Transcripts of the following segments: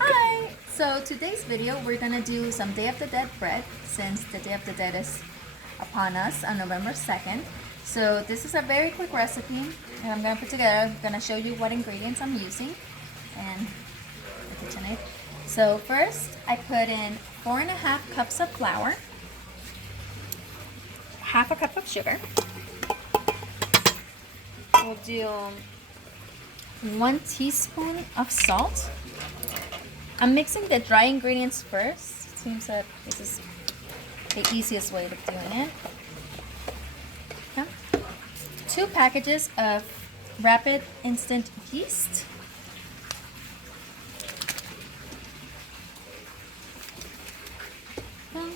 Hi! So today's video we're gonna do some Day of the Dead bread since the Day of the Dead is upon us on November 2nd. So this is a very quick recipe that I'm gonna put together. I'm gonna show you what ingredients I'm using and the KitchenAid. So first I put in 4.5 cups of flour, half a cup of sugar. We'll do 1 teaspoon of salt. I'm mixing the dry ingredients first. It seems that this is the easiest way of doing it. Okay. 2 packages of rapid instant yeast. Okay.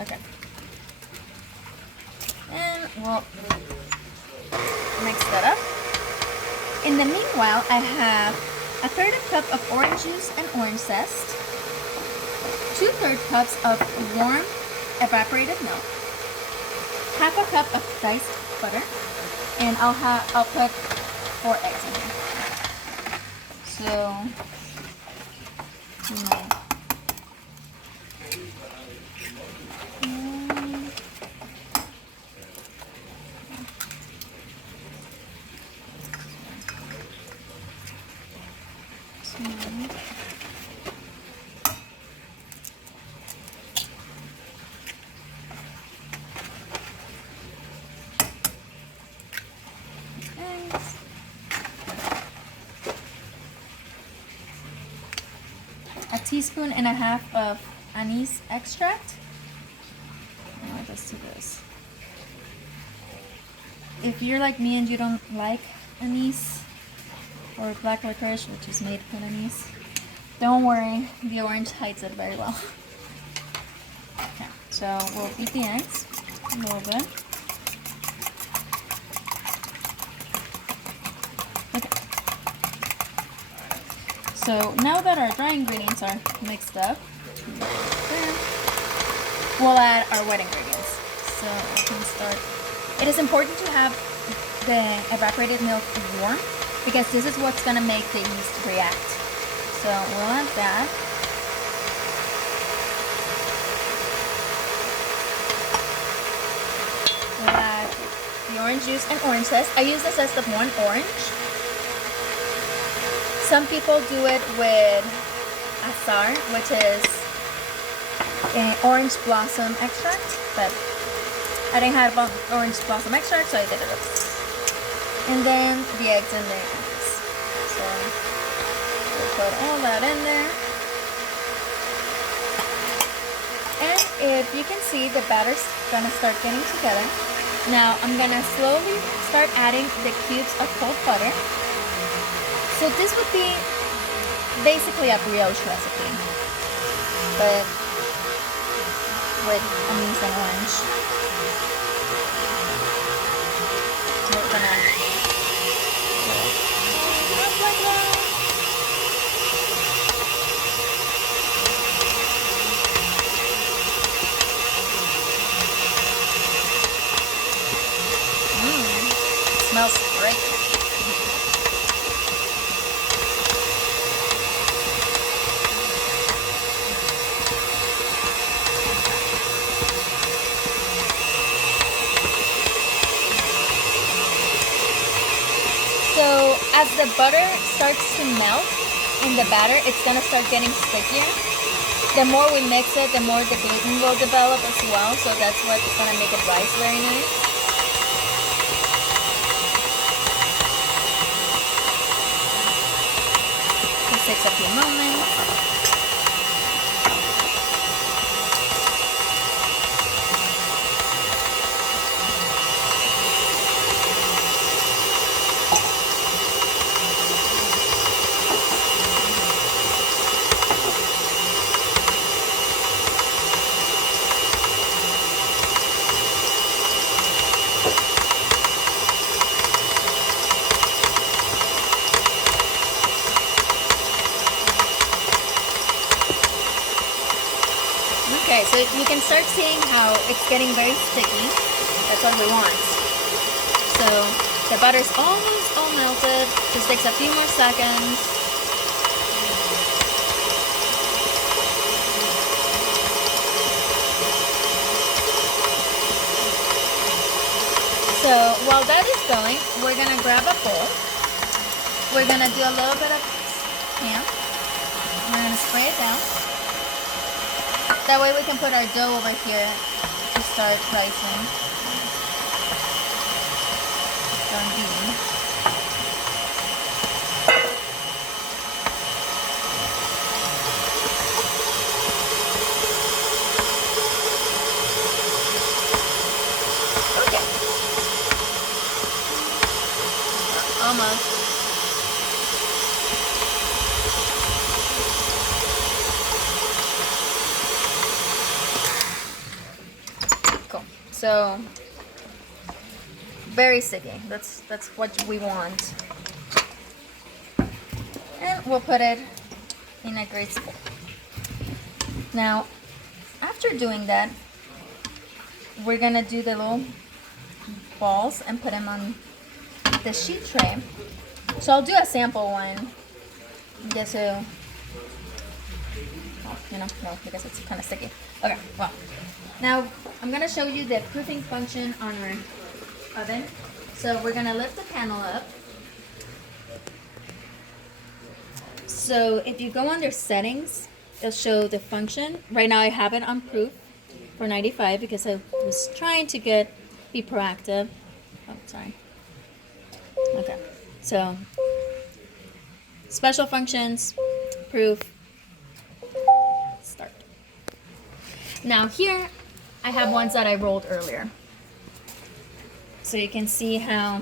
Okay. And we'll mix that up. In the meanwhile, I have 1/3 cup of orange juice and orange zest, 2/3 cups of warm evaporated milk, half a cup of diced butter, and I'll put 4 eggs in here. So, a teaspoon and a half of anise extract. Let's do this. If you're like me and you don't like anise or black licorice, which is made with anise, don't worry, the orange hides it very well. Okay, so we'll beat the eggs a little bit. Okay. So now that our dry ingredients are mixed up, we'll add our wet ingredients. So I can start. It is important to have the evaporated milk warm because this is what's going to make the yeast react. So we'll add that. We'll add the orange juice and orange zest. I use the zest of 1 orange. Some people do it with azar, which is an orange blossom extract, but I didn't have orange blossom extract, so I did it with this. And then the eggs and the eggs. So we'll put all that in there. And if you can see, the batter's gonna start getting together. Now I'm gonna slowly start adding the cubes of cold butter. So this would be basically a brioche recipe, but with anise and orange. We're gonna up like that. Smells great. So as the butter starts to melt in the batter, it's gonna start getting stickier. The more we mix it, the more the gluten will develop as well. So that's what's gonna make it rise very nice. It takes a few moments. Okay, so you can start seeing how it's getting very sticky. That's what we want. So the butter's almost all melted. Just takes a few more seconds. So while that is going, we're gonna grab a bowl. We're gonna do a little bit of ham. We're gonna spray it down. That way we can put our dough over here to start rising. Done beating. Okay. Almost. Cool. So very sticky. That's what we want. And we'll put it in a great bowl. Now, after doing that, we're gonna do the little balls and put them on the sheet tray. So I'll do a sample one just so, no, because it's kind of sticky. Okay, well, now I'm gonna show you the proofing function on our oven. So we're gonna lift the panel up. So if you go under settings, it'll show the function. Right now I have it on proof for 95 because I was trying to be proactive. Oh, sorry. Okay, so special functions, proof, start. Now here I have ones that I rolled earlier. So you can see how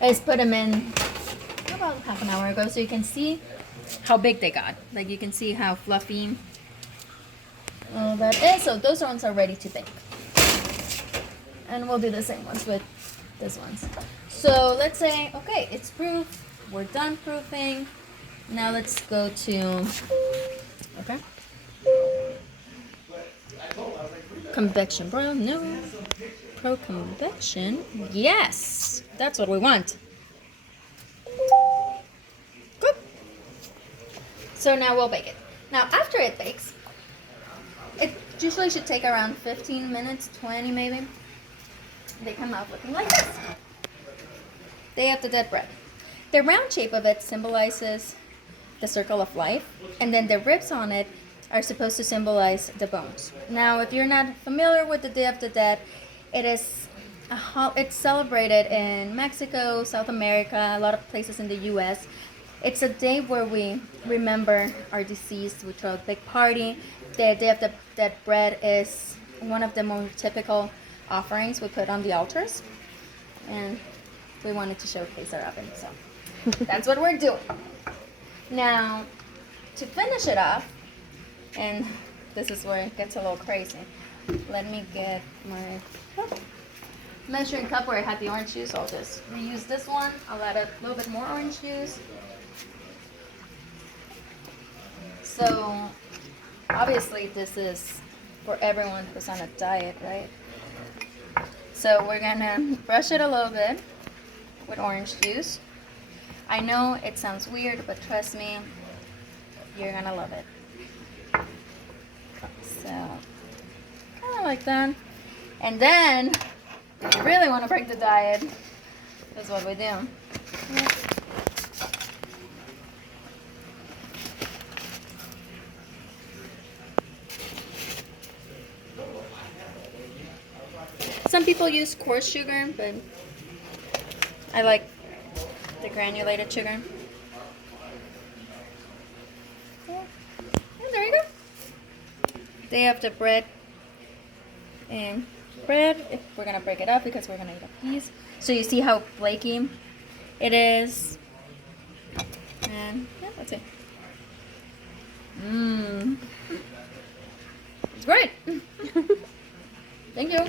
I just put them in about half an hour ago, so you can see how big they got. Like you can see how fluffy that is. So those ones are ready to bake. And we'll do the same ones with these ones. So let's say, okay, it's proof. We're done proofing. Now let's go to, okay. Convection broil, no. Pro-convection, yes. That's what we want. Good. So now we'll bake it. Now after it bakes, it usually should take around 15 minutes, 20 maybe. They come out looking like this. Day of the Dead bread. The round shape of it symbolizes the circle of life, and then the ribs on it are supposed to symbolize the bones. Now, if you're not familiar with the Day of the Dead, it's celebrated in Mexico, South America, a lot of places in the U.S. It's a day where we remember our deceased. We throw a big party. The Day of the Dead bread is one of the more typical offerings we put on the altars, and we wanted to showcase our oven, so that's what we're doing. Now, to finish it off, and this is where it gets a little crazy. Let me get my measuring cup where I had the orange juice. I'll just reuse this one. I'll add a little bit more orange juice. So, obviously this is for everyone who's on a diet, right? So we're gonna brush it a little bit with orange juice. I know it sounds weird, but trust me, you're gonna love it. So, kind of like that. And then, if you really want to break the diet, this is what we do. Some people use coarse sugar, but I like the granulated sugar. And there you go. They have the bread and bread. If we're gonna break it up because we're gonna eat a piece. So you see how flaky it is. And yeah, that's it. It's great. Thank you.